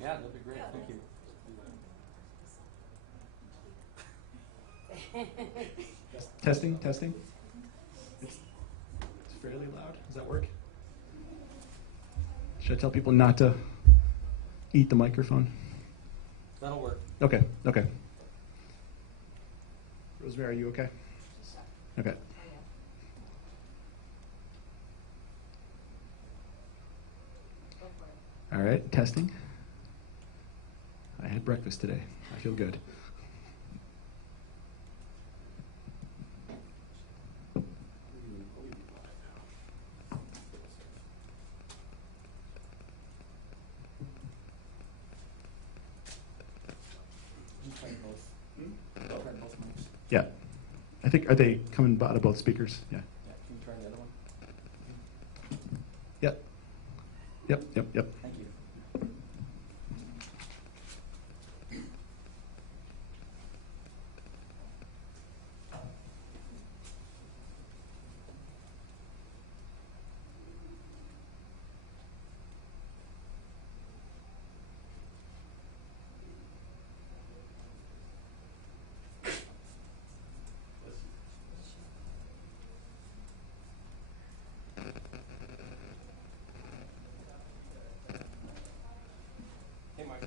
Yeah, that'd be great. Thank you. Testing, testing. It's fairly loud. Does that work? Should I tell people not to eat the microphone? That'll work. Okay, okay. Rosemary, are you okay? Okay. All right, testing. I had breakfast today. I feel good. Yeah. I think, are they coming out of both speakers? Yeah. Yeah, can you try the other one? Yep. Yep, yep, yep. Thank you. Hey, Mike.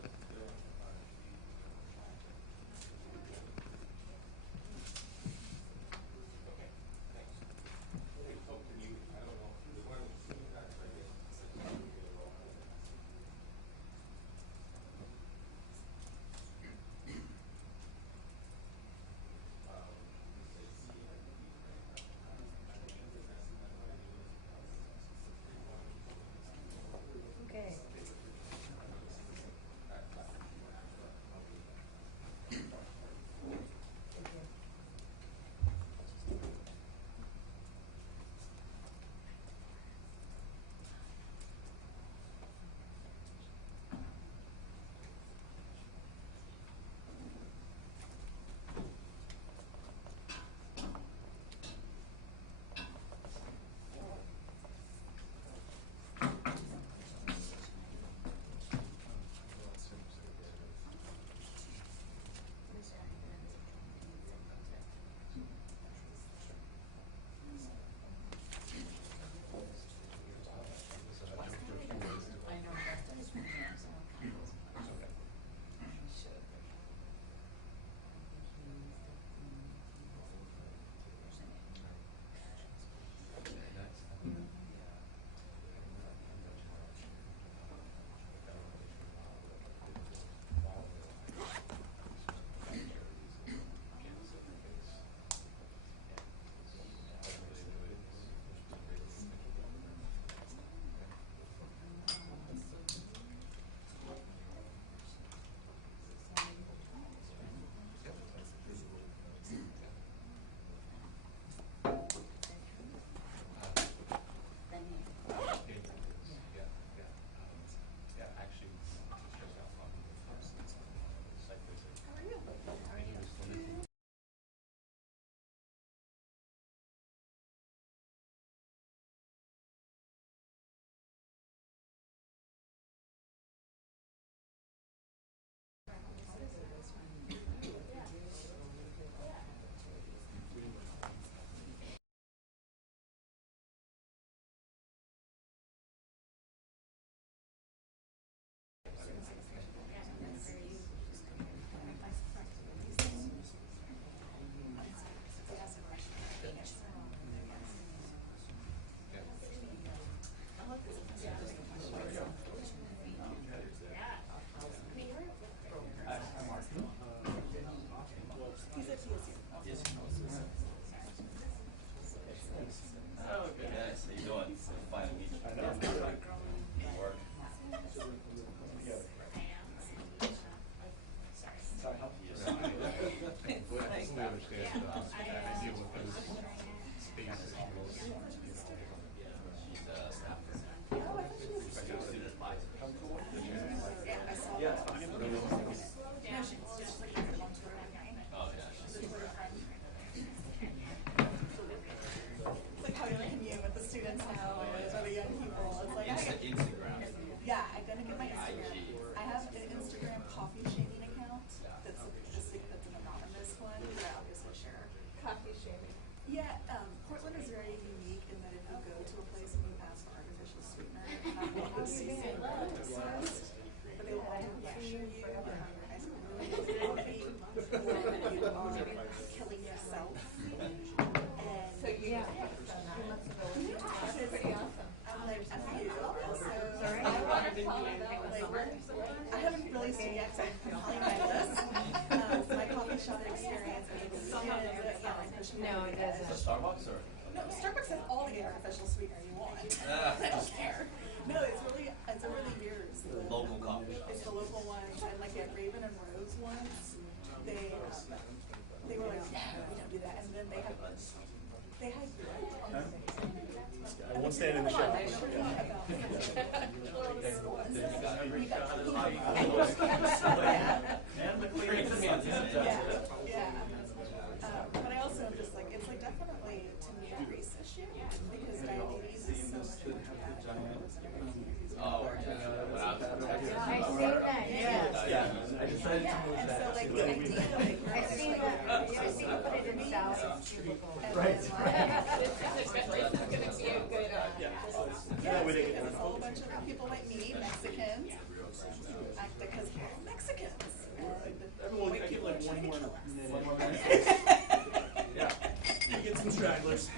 Okay. Oh, good. Nice. How you doing? Fine to meet you. I know. Work. She's a staffer. Student advisor. Yeah. Oh, yeah. She's super active. It's like how do I commute with the students now and other young people. It's like Instagram. yeah, I gotta get my Instagram. IG. I have labor. I haven't really seen yet, so I'm calling my list. So my coffee shop experience is No, it doesn't. Is it Starbucks or? No, Starbucks has all the artificial sweetener you want. I don't care. No, it's a really weird. It's the Local coffee shop. It's the local ones, and like at Raven and Rose ones, they were like, yeah, we don't do that, and then they had I won't stand in the shade. And the cleaning. But I also am just like, it's like definitely to me a race issue because diabetes is so much more Oh, I see that, yeah. yeah. I decided to move and so that. like the idea like I see that, you see them put it in South. Right. Yeah, because a whole bunch of people like me, Mexicans, because we're Mexicans. Everyone, I give like one more minute. Yeah. You get some stragglers.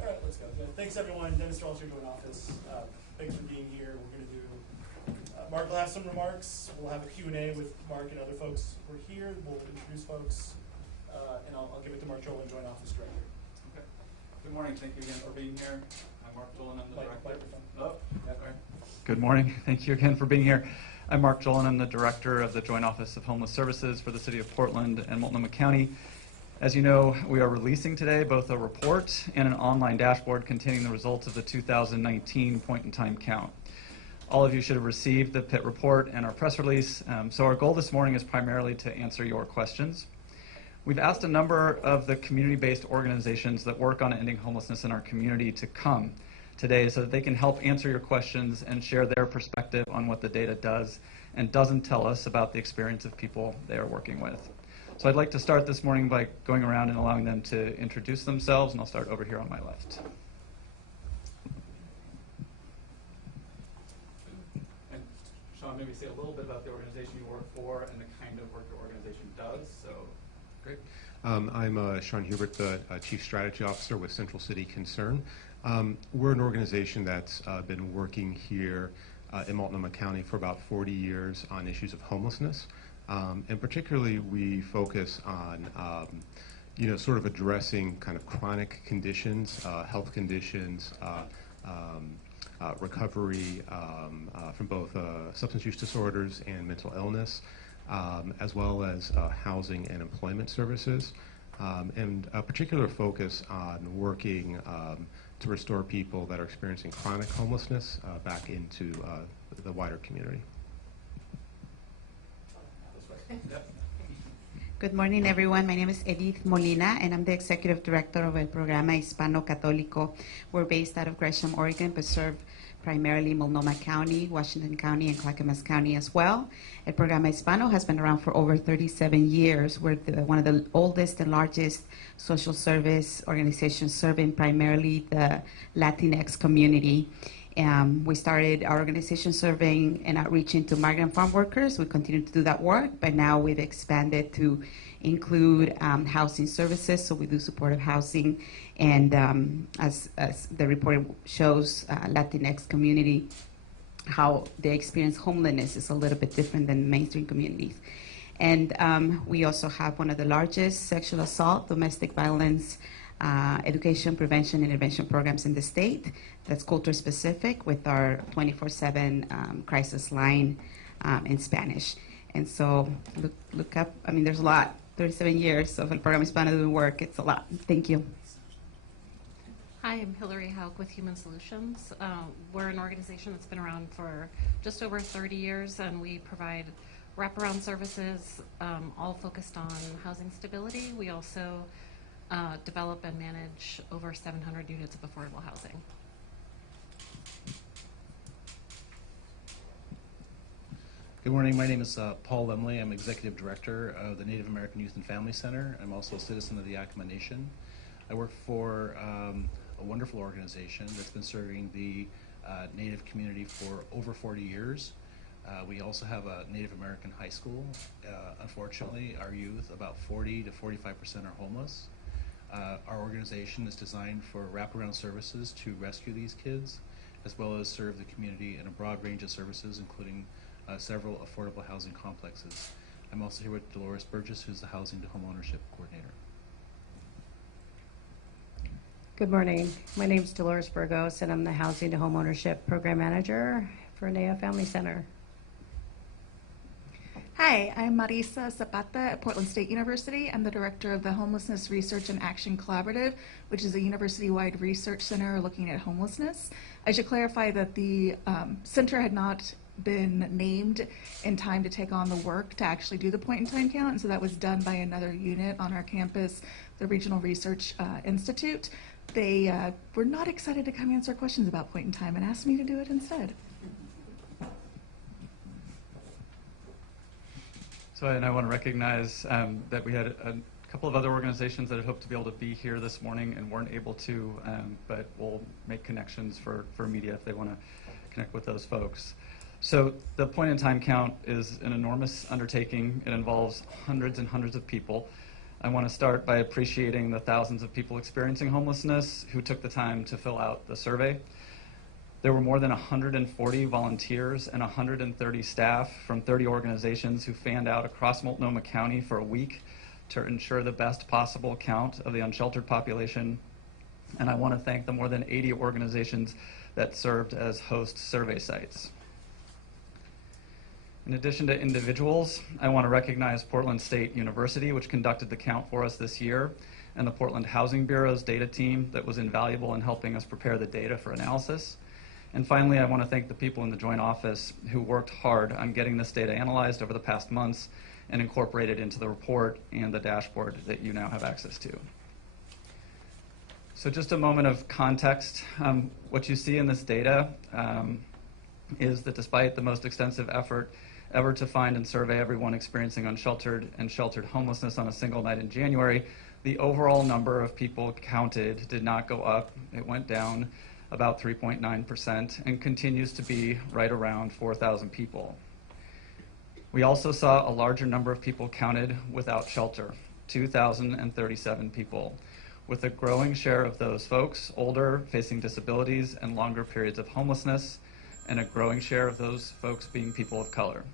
All right, let's go. Thanks everyone. Dennis Stralcher doing office. Thanks for being here. We're going to do, Mark will have some remarks. We'll have a Q&A with Mark and other folks who are here. We'll introduce folks, and I'll give it to Mark Jolan, Joint Office Director. Okay. Good morning. Thank you again for being here. I'm Mark Jolan. I'm the director. Oh, sorry. Good morning. Thank you again for being here. I'm Mark Jolan. I'm the director of the Joint Office of Homeless Services for the City of Portland and Multnomah County. As you know, we are releasing today both a report and an online dashboard containing the results of the 2019 point-in-time count. All of you should have received the PIT report and our press release, so our goal this morning is primarily to answer your questions. We've asked a number of the community-based organizations that work on ending homelessness in our community to come today so that they can help answer your questions and share their perspective on what the data does and doesn't tell us about the experience of people they are working with. So I'd like to start this morning by going around and allowing them to introduce themselves, and I'll start over here on my left. And Sean, maybe say a little bit about the organization you work for and the kind of work your organization does. So, great. I'm Sean Hubert, the Chief Strategy Officer with Central City Concern. We're an organization that's been working here in Multnomah County for about 40 years on issues of homelessness. And particularly, we focus on, sort of addressing kind of chronic conditions, health conditions, recovery from both substance use disorders and mental illness, as well as housing and employment services, and a particular focus on working to restore people that are experiencing chronic homelessness back into the wider community. Good morning, everyone. My name is Edith Molina, and I'm the Executive Director of El Programa Hispano Católico. We're based out of Gresham, Oregon, but serve primarily Multnomah County, Washington County, and Clackamas County as well. El Programa Hispano has been around for over 37 years. We're one of the oldest and largest social service organizations serving primarily the Latinx community. We started our organization serving and outreaching to migrant farm workers. We continue to do that work, but now we've expanded to include housing services, so we do supportive housing. And as the report shows, Latinx community, how they experience homelessness is a little bit different than mainstream communities. And we also have one of the largest sexual assault, domestic violence, education, prevention, and intervention programs in the state that's culture specific with our 24/7 crisis line in Spanish. And so look up, I mean, there's a lot, 37 years of El Programa Hispano doing work, it's a lot. Thank you. Hi, Hi, I'm Hillary Hauk with Human Solutions. We're an organization that's been around for just over 30 years, and we provide wraparound services, all focused on housing stability. We also develop and manage over 700 units of affordable housing. Good morning. My name is Paul Lemley. I'm Executive Director of the Native American Youth and Family Center. I'm also a citizen of the Yakima Nation. I work for a wonderful organization that's been serving the Native community for over 40 years. We also have a Native American high school. Unfortunately, our youth, about 40 to 45% are homeless. Our organization is designed for wraparound services to rescue these kids, as well as serve the community in a broad range of services, including several affordable housing complexes. I'm also here with Dolores Burgess, who's the Housing to Homeownership Coordinator. Good morning. My name is Dolores Burgos, and I'm the Housing to Homeownership Program Manager for NAIA Family Center. Hi, I'm Marisa Zapata at Portland State University. I'm the director of the Homelessness Research and Action Collaborative, which is a university-wide research center looking at homelessness. I should clarify that the center had not been named in time to take on the work to actually do the point-in-time count, and so that was done by another unit on our campus, the Regional Research Institute. They were not excited to come answer questions about point-in-time and asked me to do it instead. So, and I want to recognize that we had a couple of other organizations that had hoped to be able to be here this morning and weren't able to, but we'll make connections for media if they want to connect with those folks. So the point-in-time count is an enormous undertaking. It involves hundreds and hundreds of people. I want to start by appreciating the thousands of people experiencing homelessness who took the time to fill out the survey. There were more than 140 volunteers and 130 staff from 30 organizations who fanned out across Multnomah County for a week to ensure the best possible count of the unsheltered population. And I want to thank the more than 80 organizations that served as host survey sites. In addition to individuals, I want to recognize Portland State University, which conducted the count for us this year, and the Portland Housing Bureau's data team that was invaluable in helping us prepare the data for analysis. And finally, I want to thank the people in the Joint Office who worked hard on getting this data analyzed over the past months and incorporated into the report and the dashboard that you now have access to. So just a moment of context. What you see in this data is that despite the most extensive effort ever to find and survey everyone experiencing unsheltered and sheltered homelessness on a single night in January, the overall number of people counted did not go up. It went down about 3.9% and continues to be right around 4,000 people. We also saw a larger number of people counted without shelter, 2,037 people, with a growing share of those folks older, facing disabilities and longer periods of homelessness, and a growing share of those folks being people of color.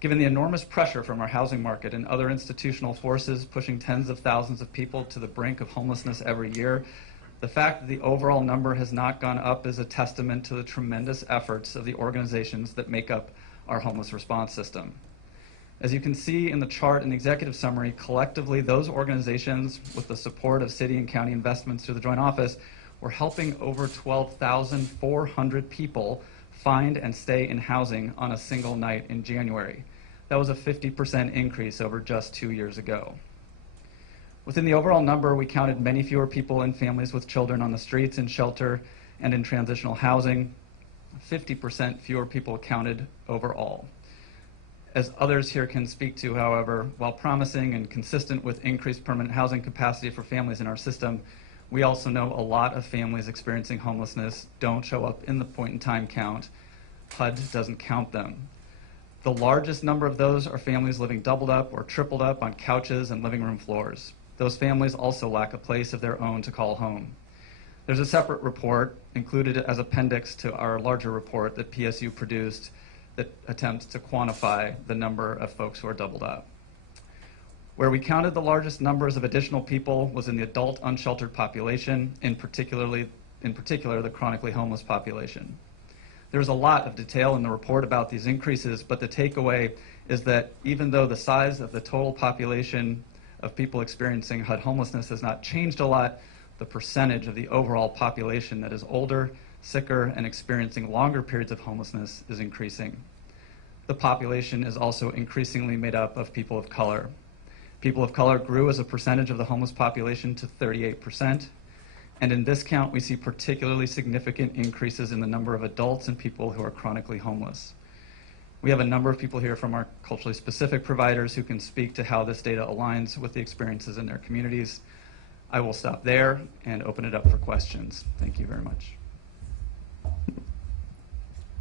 Given the enormous pressure from our housing market and other institutional forces pushing tens of thousands of people to the brink of homelessness every year, the fact that the overall number has not gone up is a testament to the tremendous efforts of the organizations that make up our homeless response system. As you can see in the chart and executive summary, collectively those organizations, with the support of city and county investments through the Joint Office, were helping over 12,400 people find and stay in housing on a single night in January. That was a 50% increase over just 2 years ago. Within the overall number, we counted many fewer people and families with children on the streets, in shelter, and in transitional housing. 50% fewer people counted overall. As others here can speak to, however, while promising and consistent with increased permanent housing capacity for families in our system, we also know a lot of families experiencing homelessness don't show up in the point-in-time count. HUD doesn't count them. The largest number of those are families living doubled up or tripled up on couches and living room floors. Those families also lack a place of their own to call home. There's a separate report included as appendix to our larger report that PSU produced that attempts to quantify the number of folks who are doubled up. Where we counted the largest numbers of additional people was in the adult unsheltered population, in particular the chronically homeless population. There's a lot of detail in the report about these increases, but the takeaway is that even though the size of the total population of people experiencing HUD homelessness has not changed a lot, the percentage of the overall population that is older, sicker, and experiencing longer periods of homelessness is increasing. The population is also increasingly made up of people of color. People of color grew as a percentage of the homeless population to 38%, and in this count we see particularly significant increases in the number of adults and people who are chronically homeless. We have a number of people here from our culturally specific providers who can speak to how this data aligns with the experiences in their communities. I will stop there and open it up for questions. Thank you very much.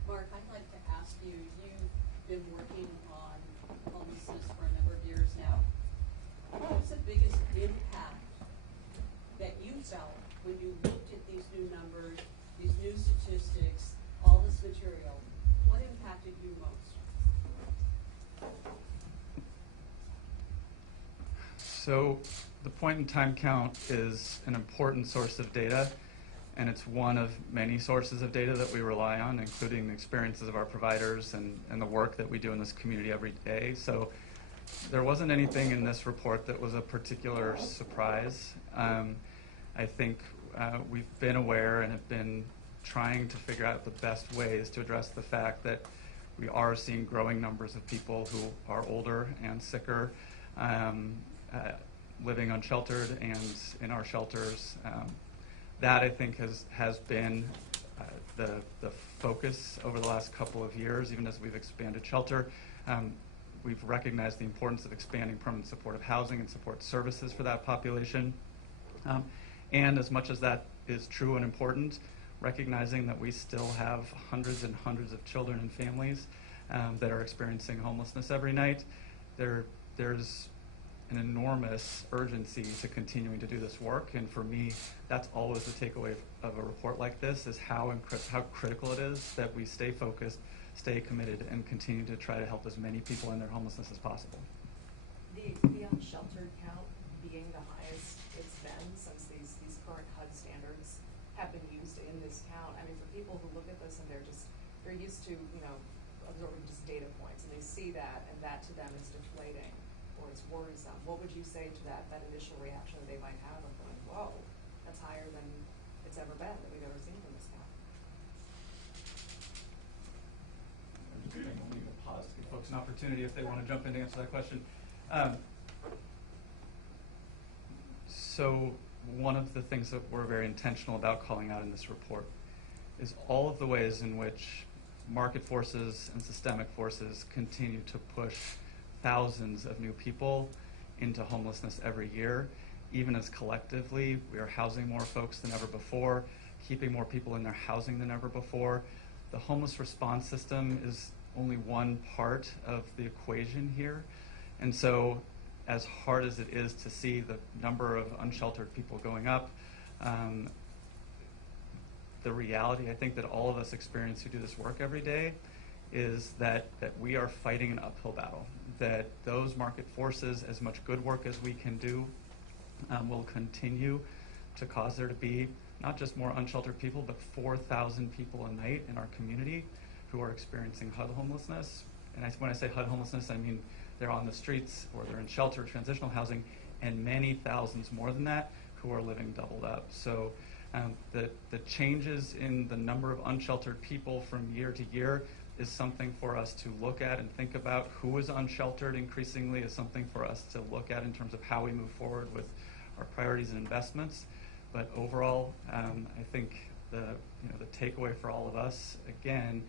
Mark, I'd like to ask you, you've been working on homelessness for a number of years now. What's the biggest impact that you felt when you looked at these new numbers, these new statistics, all this material? What impacted you most? So the point-in-time count is an important source of data, and it's one of many sources of data that we rely on, including the experiences of our providers and the work that we do in this community every day. So there wasn't anything in this report that was a particular surprise. I think we've been aware and have been trying to figure out the best ways to address the fact that we are seeing growing numbers of people who are older and sicker, living unsheltered and in our shelters. That, I think, has been the focus over the last couple of years, even as we've expanded shelter. We've recognized the importance of expanding permanent supportive housing and support services for that population. And as much as that is true and important, recognizing that we still have hundreds and hundreds of children and families that are experiencing homelessness every night, there's an enormous urgency to continuing to do this work. And for me, that's always the takeaway of a report like this, is how critical it is that we stay focused, stay committed, and continue to try to help as many people in their homelessness as possible. The unsheltered count being the highest it's been since these current HUD standards have been used in this count. I mean, for people who look at this and they're used to, absorbing just data points, and they see that, and that to them is deflating or it's worrisome. What would you say to that initial reaction that they might have of going, whoa, that's higher than it's ever been, that we've ever seen from this count? We'll leave a pause to give folks an opportunity if they want to jump in to answer that question. So one of the things that we're very intentional about calling out in this report is all of the ways in which market forces and systemic forces continue to push thousands of new people into homelessness every year, even as collectively we are housing more folks than ever before, keeping more people in their housing than ever before. The homeless response system is only one part of the equation here. And so as hard as it is to see the number of unsheltered people going up, the reality I think that all of us experience who do this work every day is that we are fighting an uphill battle, that those market forces, as much good work as we can do, will continue to cause there to be not just more unsheltered people, but 4,000 people a night in our community who are experiencing HUD homelessness. And when I say HUD homelessness, I mean they're on the streets or they're in shelter, transitional housing, and many thousands more than that who are living doubled up. So the changes in the number of unsheltered people from year to year is something for us to look at and think about. Who is unsheltered increasingly is something for us to look at in terms of how we move forward with our priorities and investments. But overall, I think the takeaway for all of us, again,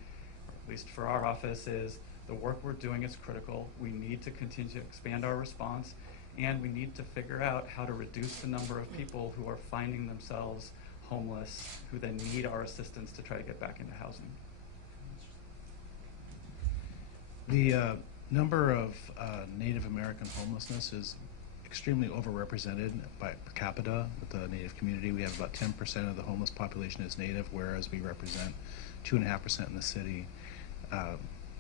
or at least for our office, is the work we're doing is critical. We need to continue to expand our response, and we need to figure out how to reduce the number of people who are finding themselves homeless, who then need our assistance to try to get back into housing. The number of Native American homelessness is extremely overrepresented by per capita with the Native community. We have about 10% of the homeless population is Native, whereas we represent 2.5% in the city.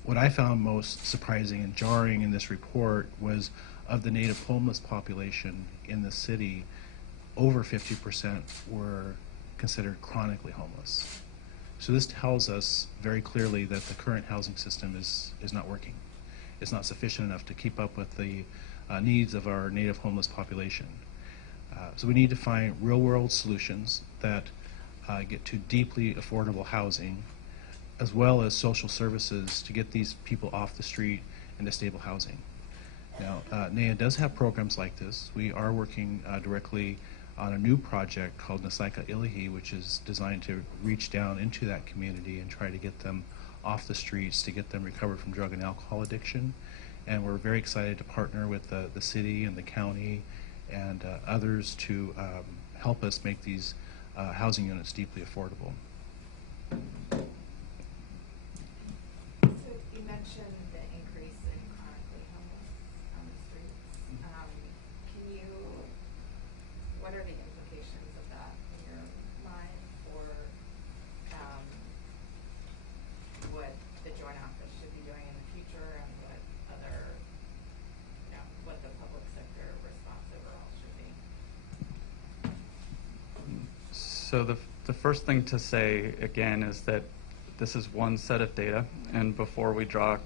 What I found most surprising and jarring in this report was of the Native homeless population in the city, over 50% were considered chronically homeless. So this tells us very clearly that the current housing system is not working. It's not sufficient enough to keep up with the needs of our Native homeless population. So we need to find real-world solutions that get to deeply affordable housing, as well as social services to get these people off the street into stable housing. Now, NEA does have programs like this. We are working directly on a new project called Nasaika Ilihi, which is designed to reach down into that community and try to get them off the streets, to get them recovered from drug and alcohol addiction. And we're very excited to partner with the city and the county and others to help us make these housing units deeply affordable. So you mentioned the increase in chronically homeless on the streets. What are the implications of that in your mind for what the Joint Office should be doing in the future and what other, what the public sector response overall should be? So the first thing to say, again, is that this is one set of data, and before we draw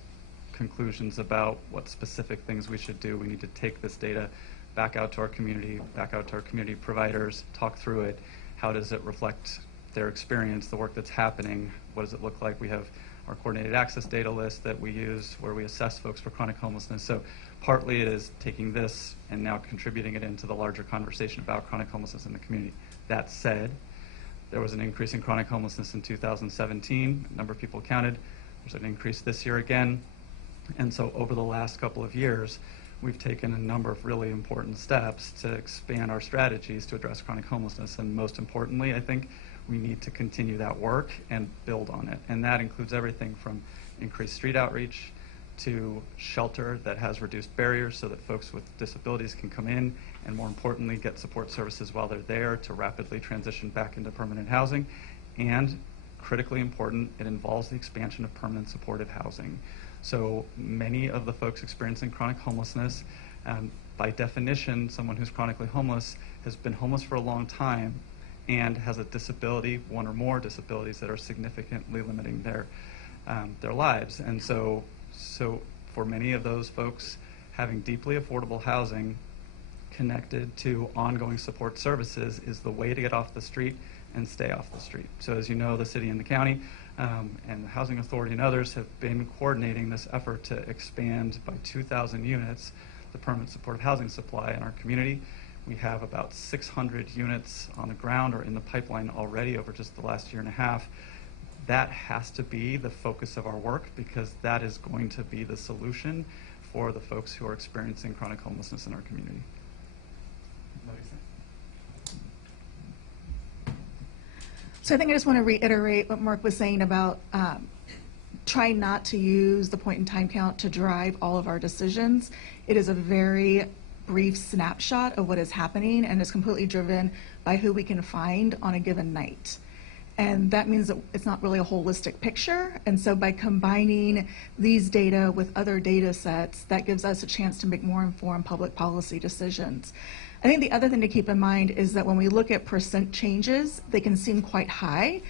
conclusions about what specific things we should do, we need to take this data back out to our community, back out to our community providers, talk through it. How does it reflect their experience, the work that's happening? What does it look like? We have our coordinated access data list that we use where we assess folks for chronic homelessness. So partly it is taking this and now contributing it into the larger conversation about chronic homelessness in the community. That said, there was an increase in chronic homelessness in 2017. A number of people counted. There's an increase this year again. And so over the last couple of years, we've taken a number of really important steps to expand our strategies to address chronic homelessness. And most importantly, I think we need to continue that work and build on it. And that includes everything from increased street outreach to shelter that has reduced barriers so that folks with disabilities can come in and, more importantly, get support services while they're there to rapidly transition back into permanent housing. And critically important, it involves the expansion of permanent supportive housing. So many of the folks experiencing chronic homelessness, by definition, someone who's chronically homeless has been homeless for a long time and has a disability, one or more disabilities that are significantly limiting their lives. And so for many of those folks, having deeply affordable housing connected to ongoing support services is the way to get off the street and stay off the street. So as you know, the city and the county and the Housing Authority and others have been coordinating this effort to expand by 2,000 units the permanent supportive housing supply in our community. We have about 600 units on the ground or in the pipeline already over just the last year and a half. That has to be the focus of our work because that is going to be the solution for the folks who are experiencing chronic homelessness in our community. So I think I just want to reiterate what Mark was saying about try not to use the point-in-time count to drive all of our decisions. It is a very brief snapshot of what is happening and is completely driven by who we can find on a given night. And that means that it's not really a holistic picture. And so by combining these data with other data sets, that gives us a chance to make more informed public policy decisions. I think the other thing to keep in mind is that when we look at percent changes, they can seem quite high.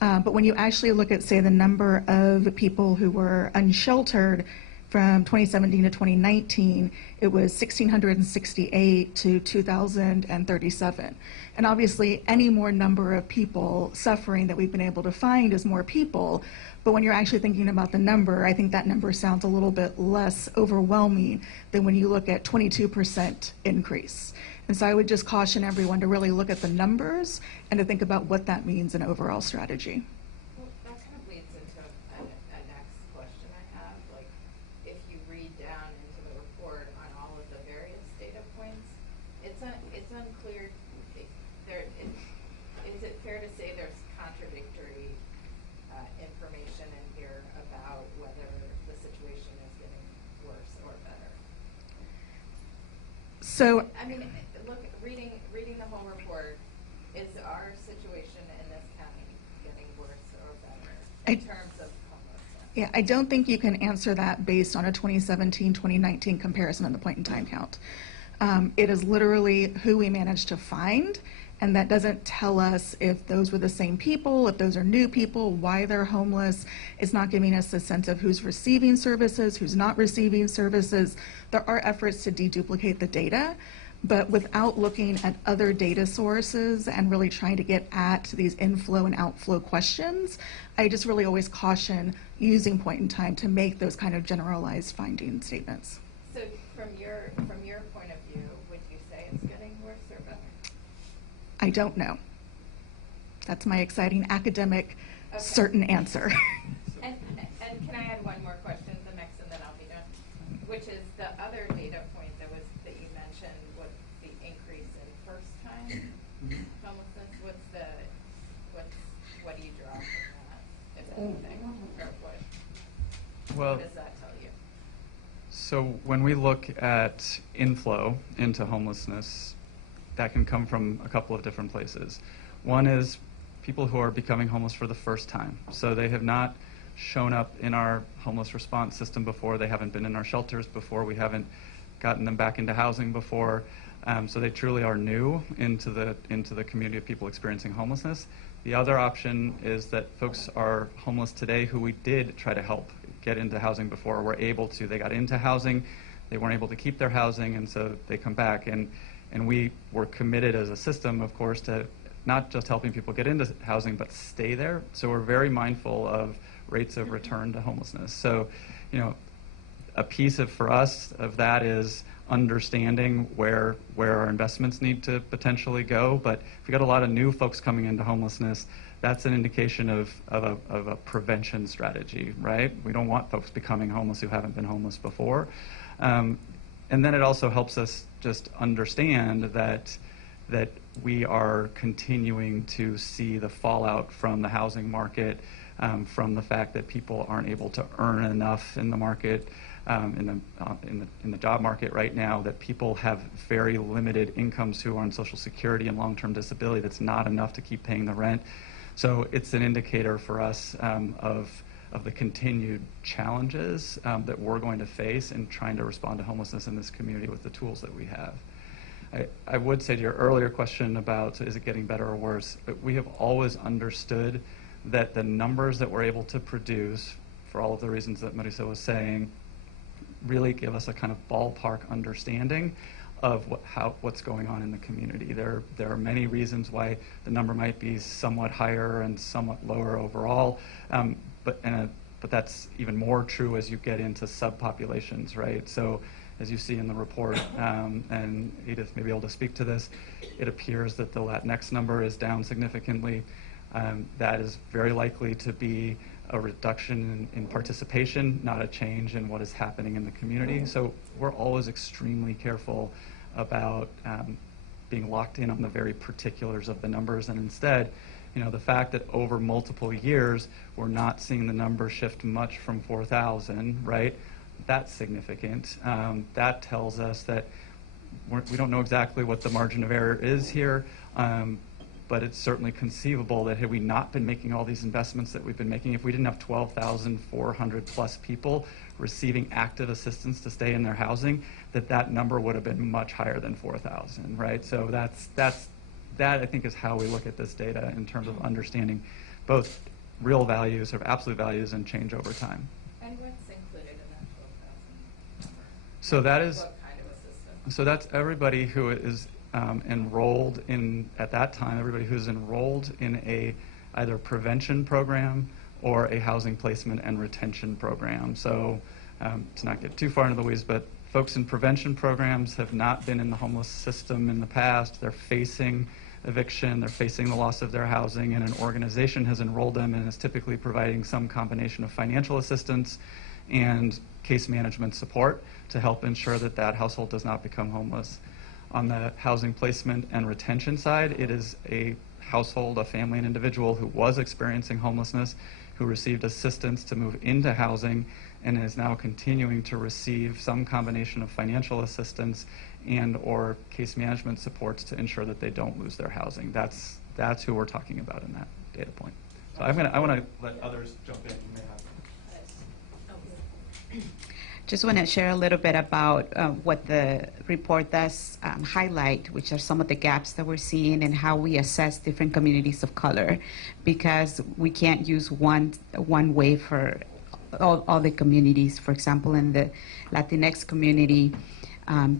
But when you actually look at, say, the number of people who were unsheltered from 2017 to 2019, it was 1,668 to 2,037. And obviously, any more number of people suffering that we've been able to find is more people. But when you're actually thinking about the number, I think that number sounds a little bit less overwhelming than when you look at 22% increase. And so I would just caution everyone to really look at the numbers and to think about what that means in overall strategy. Well, that kind of leads into a next question I have. Like, if you read down into the report on all of the various data points, it's unclear. Is it fair to say there's contradictory information in here about whether the situation is getting worse or better? So, I mean, look, reading the whole report, is our situation in this county getting worse or better in terms of homelessness? yeah, I don't think you can answer that based on a 2017-2019 comparison on the point-in-time count. It is literally who we managed to find, and that doesn't tell us if those were the same people, if those are new people, why they're homeless. It's not giving us a sense of who's receiving services, who's not receiving services. There are efforts to deduplicate the data, but without looking at other data sources and really trying to get at these inflow and outflow questions, I just really always caution using point in time to make those kind of generalized finding statements. So from your point of view, would you say it's getting worse or better? I don't know. That's my exciting academic certain answer. And can I add one more question, the next, and then I'll be done? Which is the other data point that you mentioned was the increase in first-time homelessness. What do you draw from that, if anything, or Well, what does that tell you? So when we look at inflow into homelessness, that can come from a couple of different places. One is people who are becoming homeless for the first time. So they have not shown up in our homeless response system before. They haven't been in our shelters before. We haven't gotten them back into housing before. So they truly are new into the community of people experiencing homelessness. The other option is that folks are homeless today who we did try to help get into housing before, were able to. They got into housing, they weren't able to keep their housing, and so they come back. And we were committed as a system, of course, to not just helping people get into housing, but stay there. So we're very mindful of rates of return to homelessness. So, a piece for us of that is understanding where our investments need to potentially go. But if we got a lot of new folks coming into homelessness, that's an indication of a prevention strategy, right? We don't want folks becoming homeless who haven't been homeless before. And then it also helps us just understand that we are continuing to see the fallout from the housing market, from the fact that people aren't able to earn enough in the market, in the job market right now, that people have very limited incomes who are on Social Security and long-term disability. That's not enough to keep paying the rent. So it's an indicator for us of the continued challenges that we're going to face in trying to respond to homelessness in this community with the tools that we have. I would say to your earlier question about is it getting better or worse, but we have always understood that the numbers that we're able to produce, for all of the reasons that Marisa was saying, really give us a kind of ballpark understanding of what's going on in the community. There are many reasons why the number might be somewhat higher and somewhat lower overall, but that's even more true as you get into subpopulations, right? So as you see in the report, and Edith may be able to speak to this, it appears that the Latinx number is down significantly. That is very likely to be a reduction in participation, not a change in what is happening in the community. So we're always extremely careful about being locked in on the very particulars of the numbers, and instead, the fact that over multiple years we're not seeing the number shift much from 4,000, right? That's significant. That tells us that we don't know exactly what the margin of error is here, but it's certainly conceivable that had we not been making all these investments that we've been making, if we didn't have 12,400 plus people receiving active assistance to stay in their housing, that number would have been much higher than 4,000, right? So that I think is how we look at this data in terms of understanding both real values or absolute values and change over time. And what's included in that 12,000? So that is, what kind of assistance? so that's everybody who is enrolled in, at that time, everybody who's enrolled in a either prevention program or a housing placement and retention program. So to not get too far into the weeds, but folks in prevention programs have not been in the homeless system in the past. They're facing eviction, they're facing the loss of their housing, and an organization has enrolled them and is typically providing some combination of financial assistance and case management support to help ensure that that household does not become homeless. On the housing placement and retention side, it is a household, a family, an individual who was experiencing homelessness, who received assistance to move into housing and is now continuing to receive some combination of financial assistance and or case management supports to ensure that they don't lose their housing. That's who we're talking about in that data point. So I want to let others jump in. You may have. Just want to share a little bit about what the report does highlight, which are some of the gaps that we're seeing and how we assess different communities of color, because we can't use one way for all the communities. For example, in the Latinx community,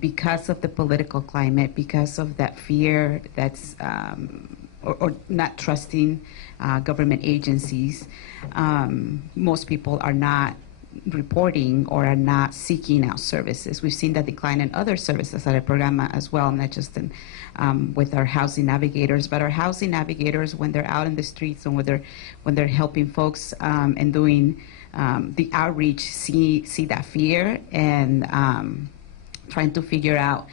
because of the political climate, because of that fear that's or not trusting government agencies, most people are not reporting or are not seeking out services. We've seen that decline in other services at El Programa as well, not just in, with our housing navigators, but our housing navigators, when they're out in the streets and when they're helping folks and doing the outreach, see that fear and trying to figure out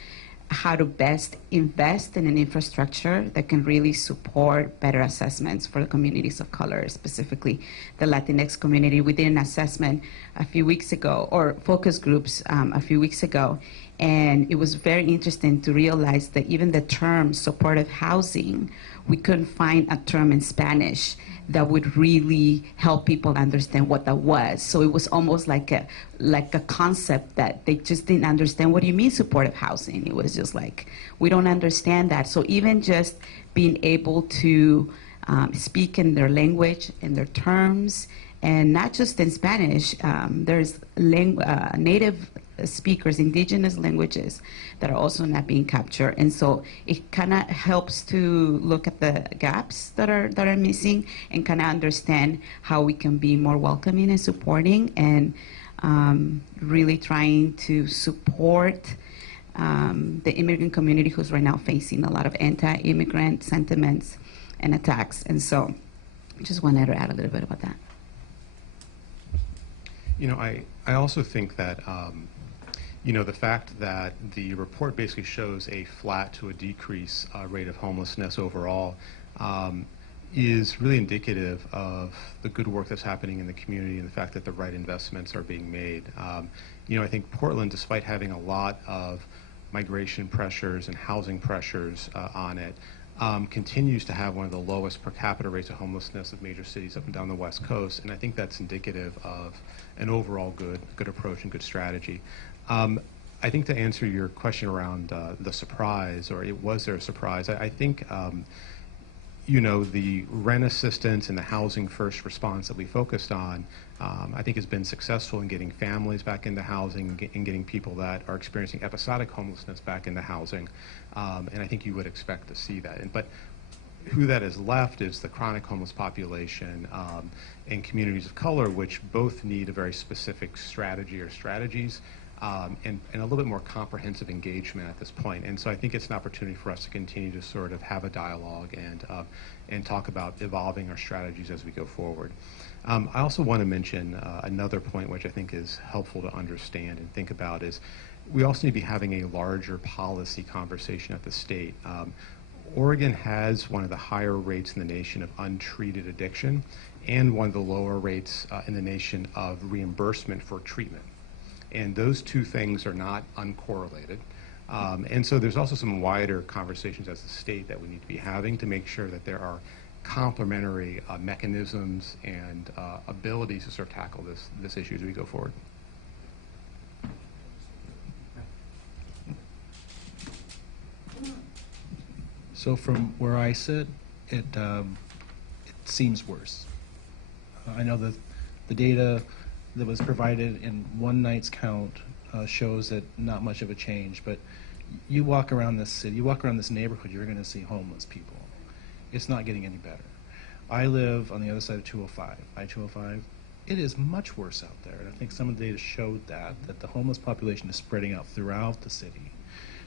how to best invest in an infrastructure that can really support better assessments for the communities of color, specifically the Latinx community. We did an assessment a few weeks ago, or focus groups a few weeks ago, and it was very interesting to realize that even the term supportive housing, we couldn't find a term in Spanish that would really help people understand what that was. So it was almost like a concept that they just didn't understand. What do you mean supportive housing? It was just like, we don't understand that. So even just being able to speak in their language, in their terms, and not just in Spanish, there's native speakers, indigenous languages that are also not being captured. And so it kind of helps to look at the gaps that are missing and kind of understand how we can be more welcoming and supporting and really trying to support the immigrant community who's right now facing a lot of anti-immigrant sentiments and attacks. And so I just wanted to add a little bit about that. You know, I also think that you know, the fact that the report basically shows a flat to a decrease rate of homelessness overall is really indicative of the good work that's happening in the community and the fact that the right investments are being made. You know, I think Portland, despite having a lot of migration pressures and housing pressures on it, continues to have one of the lowest per capita rates of homelessness of major cities up and down the West Coast, and I think that's indicative of an overall good approach and good strategy. I think to answer your question around the surprise, or was there a surprise, I think you know, the rent assistance and the housing first response that we focused on, I think has been successful in getting families back into housing and getting people that are experiencing episodic homelessness back into housing. And I think you would expect to see that. But who that has left is the chronic homeless population and communities of color, which both need a very specific strategy or strategies and a little bit more comprehensive engagement at this point. And so I think it's an opportunity for us to continue to sort of have a dialogue and talk about evolving our strategies as we go forward. I also want to mention another point which I think is helpful to understand and think about is we also need to be having a larger policy conversation at the state. Oregon has one of the higher rates in the nation of untreated addiction and one of the lower rates in the nation of reimbursement for treatment. And those two things are not uncorrelated. And so there's also some wider conversations as a state that we need to be having to make sure that there are complementary mechanisms and abilities to sort of tackle this issue as we go forward. So from where I sit, it seems worse. I know that the data that was provided in one night's count shows that not much of a change, but you walk around this city, you walk around this neighborhood, you're going to see homeless people. It's not getting any better. I live on the other side of 205, I-205. It is much worse out there, and I think some of the data showed that the homeless population is spreading out throughout the city.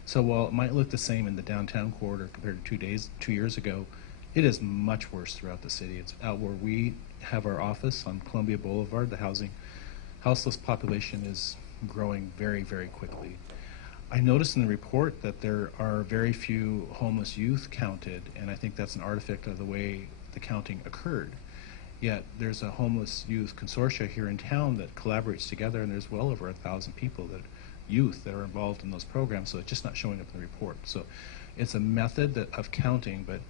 So while it might look the same in the downtown corridor compared to 2 years ago, it is much worse throughout the city. It's out where we have our office on Columbia Boulevard. The houseless population is growing very, very quickly. I noticed in the report that there are very few homeless youth counted, and I think that's an artifact of the way the counting occurred. Yet there's a homeless youth consortia here in town that collaborates together, and there's well over 1,000 people, youth that are involved in those programs, so it's just not showing up in the report. So it's a method of counting, but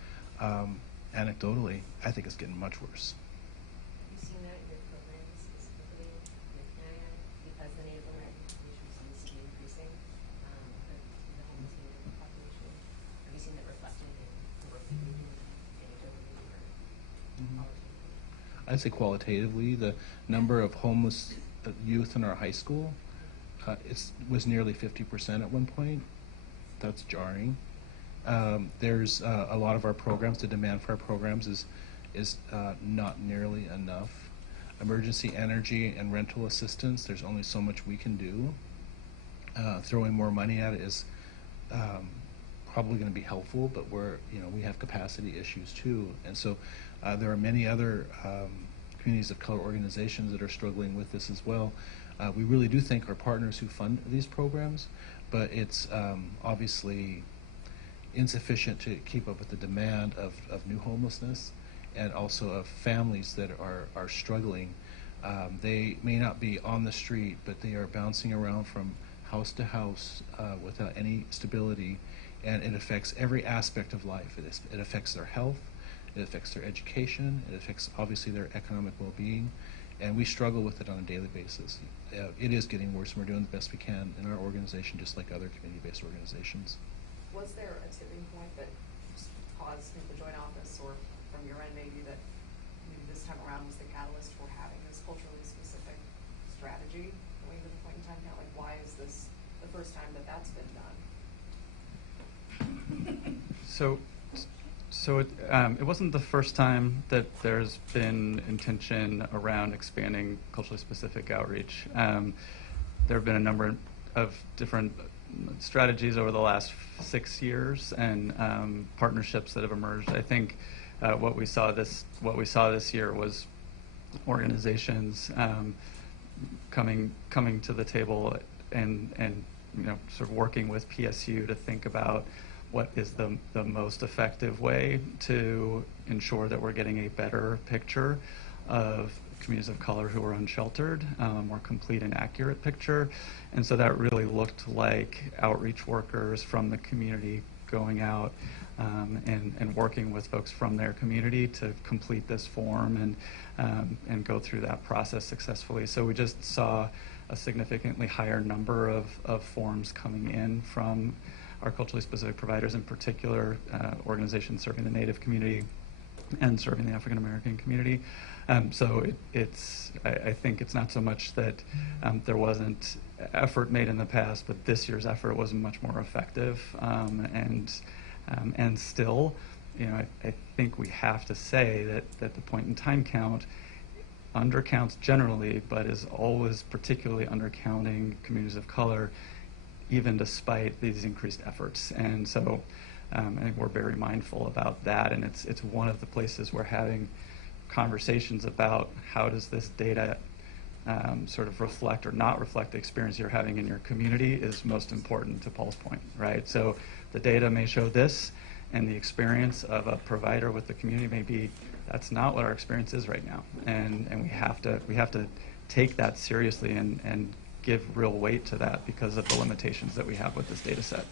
anecdotally, I think it's getting much worse. You've seen that in your programs, specifically in Canada, because the Native American population seems to be increasing, the homeless Native population. Have you seen that reflected in the work that you do anecdotally or qualitatively? I'd say qualitatively, the number of homeless youth in our high school it was nearly 50% at one point. That's jarring. There's a lot of our programs, the demand for our programs is not nearly enough. Emergency energy and rental assistance, there's only so much we can do. Throwing more money at it is probably going to be helpful, but we have capacity issues too. And so there are many other communities of color organizations that are struggling with this as well. We really do thank our partners who fund these programs, but it's obviously insufficient to keep up with the demand of new homelessness and also of families that are struggling. They may not be on the street, but they are bouncing around from house to house without any stability, and it affects every aspect of life. It affects their health, it affects their education, it affects obviously their economic well-being, and we struggle with it on a daily basis. It is getting worse, and we're doing the best we can in our organization, just like other community-based organizations. Was there a tipping point that caused the joint office, or from your end maybe, that maybe this time around was the catalyst for having this culturally specific strategy going to the point in time now? Like, why is this the first time that that's been done? So it wasn't the first time that there's been intention around expanding culturally specific outreach. There have been a number of different strategies over the last 6 years and partnerships that have emerged. I think what we saw this year was organizations coming to the table and sort of working with PSU to think about what is the most effective way to ensure that we're getting a better picture of communities of color who are unsheltered, more complete and accurate picture. And so that really looked like outreach workers from the community going out and working with folks from their community to complete this form and go through that process successfully. So we just saw a significantly higher number of forms coming in from our culturally specific providers, in particular organizations serving the Native community and serving the African American community. So I think it's not so much that there wasn't effort made in the past, but this year's effort was much more effective. And still, I think we have to say that the point in time count undercounts generally, but is always particularly undercounting communities of color, even despite these increased efforts. And so I think we're very mindful about that, and it's one of the places we're having conversations about how does this data sort of reflect or not reflect the experience you're having in your community is most important, to Paul's point, right? So the data may show this, and the experience of a provider with the community may be that's not what our experience is right now, and we have to take that seriously and give real weight to that because of the limitations that we have with this data set.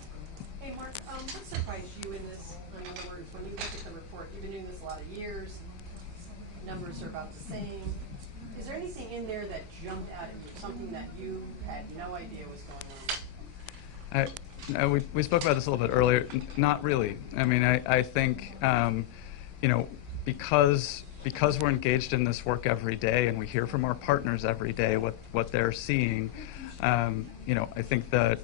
Hey, Mark, what surprised you in this? In other words, when you look at the report, you've been doing this a lot of years, numbers are about the same. Is there anything in there that jumped out at you, something that you had no idea was going on? We spoke about this a little bit earlier. Not really. I mean, I think, because we're engaged in this work every day and we hear from our partners every day what they're seeing, I think that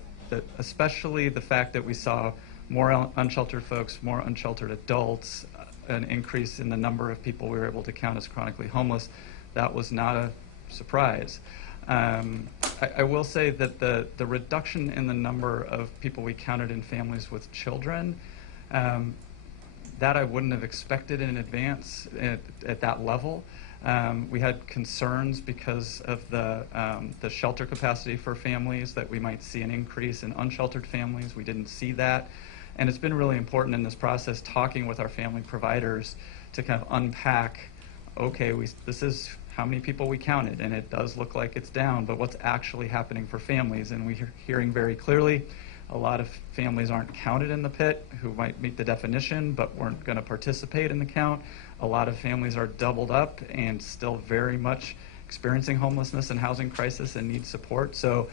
especially the fact that we saw more unsheltered folks, more unsheltered adults, an increase in the number of people we were able to count as chronically homeless, that was not a surprise. I will say that the reduction in the number of people we counted in families with children, that I wouldn't have expected in advance at that level. We had concerns because of the shelter capacity for families, that we might see an increase in unsheltered families. We didn't see that. And it's been really important in this process talking with our family providers to kind of unpack, okay, this is how many people we counted, and it does look like it's down, but what's actually happening for families? And we're hearing very clearly a lot of families aren't counted in the PIT who might meet the definition but weren't going to participate in the count. A lot of families are doubled up and still very much experiencing homelessness and housing crisis and need support. So,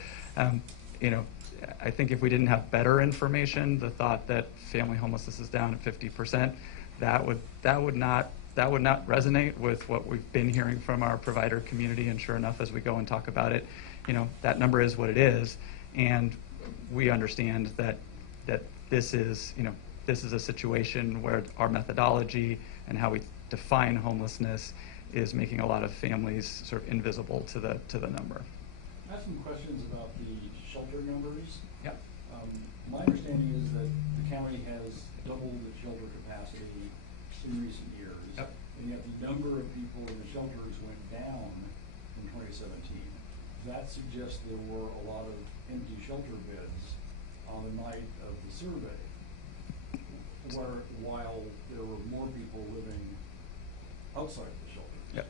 I think if we didn't have better information, the thought that family homelessness is down at 50%, that would not that would not resonate with what we've been hearing from our provider community, and sure enough, as we go and talk about it, that number is what it is, and we understand that this is a situation where our methodology and how we define homelessness is making a lot of families sort of invisible to the number. I have some questions about the shelter numbers. Yep. My understanding is that the county has doubled the shelter capacity in recent years. Yep. And yet the number of people in the shelters went down in 2017. That suggests there were a lot of empty shelter beds on the night of the survey, while there were more people living outside the shelters. Yep.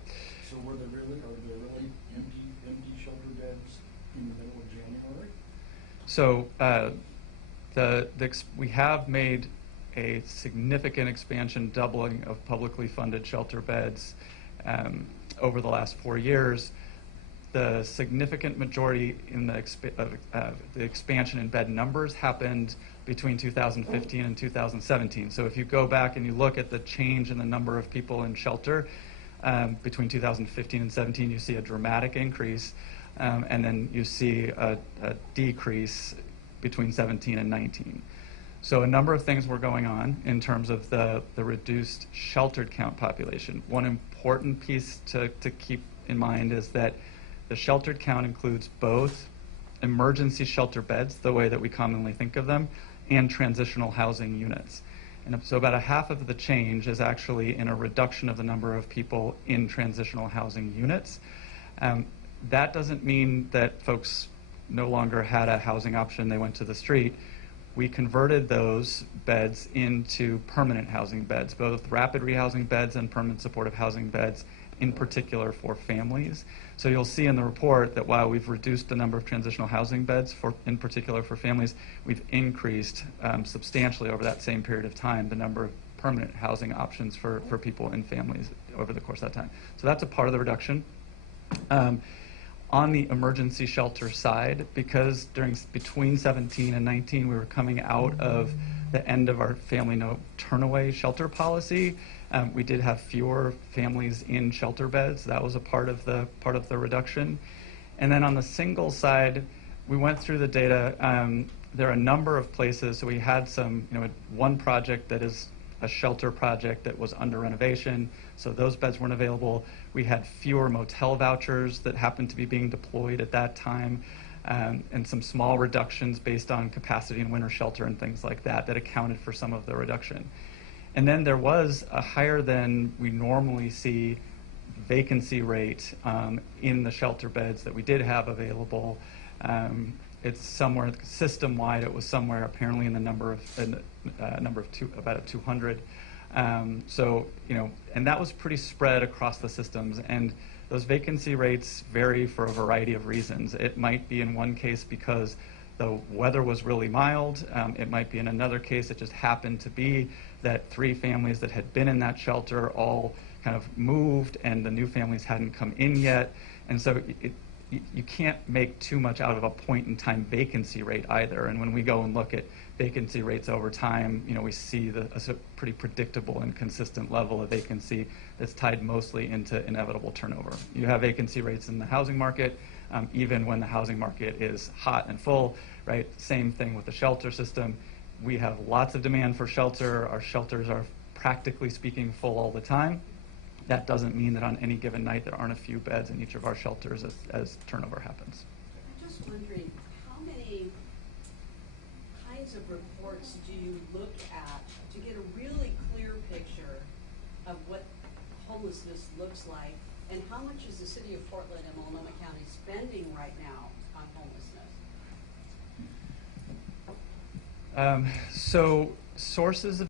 So are there really empty shelter beds in the middle of January? So we have made a significant expansion, doubling of publicly funded shelter beds over the last 4 years. The significant majority in the expansion in bed numbers happened between 2015 and 2017. So if you go back and you look at the change in the number of people in shelter between 2015 and 17, you see a dramatic increase, and then you see a decrease between 17 and 19. So a number of things were going on in terms of the reduced sheltered count population. One important piece to keep in mind is that the sheltered count includes both emergency shelter beds, the way that we commonly think of them, and transitional housing units. And so about a half of the change is actually in a reduction of the number of people in transitional housing units. That doesn't mean that folks no longer had a housing option, they went to the street. We converted those beds into permanent housing beds, both rapid rehousing beds and permanent supportive housing beds, in particular for families. So you'll see in the report that while we've reduced the number of transitional housing beds, in particular for families, we've increased substantially over that same period of time the number of permanent housing options for people in families over the course of that time. So that's a part of the reduction. On the emergency shelter side, because between 17 and 19 we were coming out of the end of our family no turn-away shelter policy, we did have fewer families in shelter beds. That was a part of the reduction. And then on the single side, we went through the data. There are a number of places. So we had one project that is a shelter project that was under renovation, so those beds weren't available. We had fewer motel vouchers that happened to be being deployed at that time, and some small reductions based on capacity in winter shelter and things like that accounted for some of the reduction. And then there was a higher than we normally see vacancy rate in the shelter beds that we did have available. It's somewhere system-wide. It was somewhere apparently in the number of about 200. So and that was pretty spread across the systems. And those vacancy rates vary for a variety of reasons. It might be in one case because the weather was really mild. It might be in another case it just happened to be that 3 families that had been in that shelter all kind of moved, and the new families hadn't come in yet. And so you can't make too much out of a point-in-time vacancy rate either. And when we go and look at vacancy rates over time, we see a pretty predictable and consistent level of vacancy that's tied mostly into inevitable turnover. You have vacancy rates in the housing market, even when the housing market is hot and full, right? Same thing with the shelter system. We have lots of demand for shelter. Our shelters are practically speaking full all the time. That doesn't mean that on any given night there aren't a few beds in each of our shelters as turnover happens. I'm just wondering, how many kinds of reports do you look at to get a really clear picture of what homelessness looks like, and how much is the city of Portland and Multnomah County spending right now on homelessness? So sources of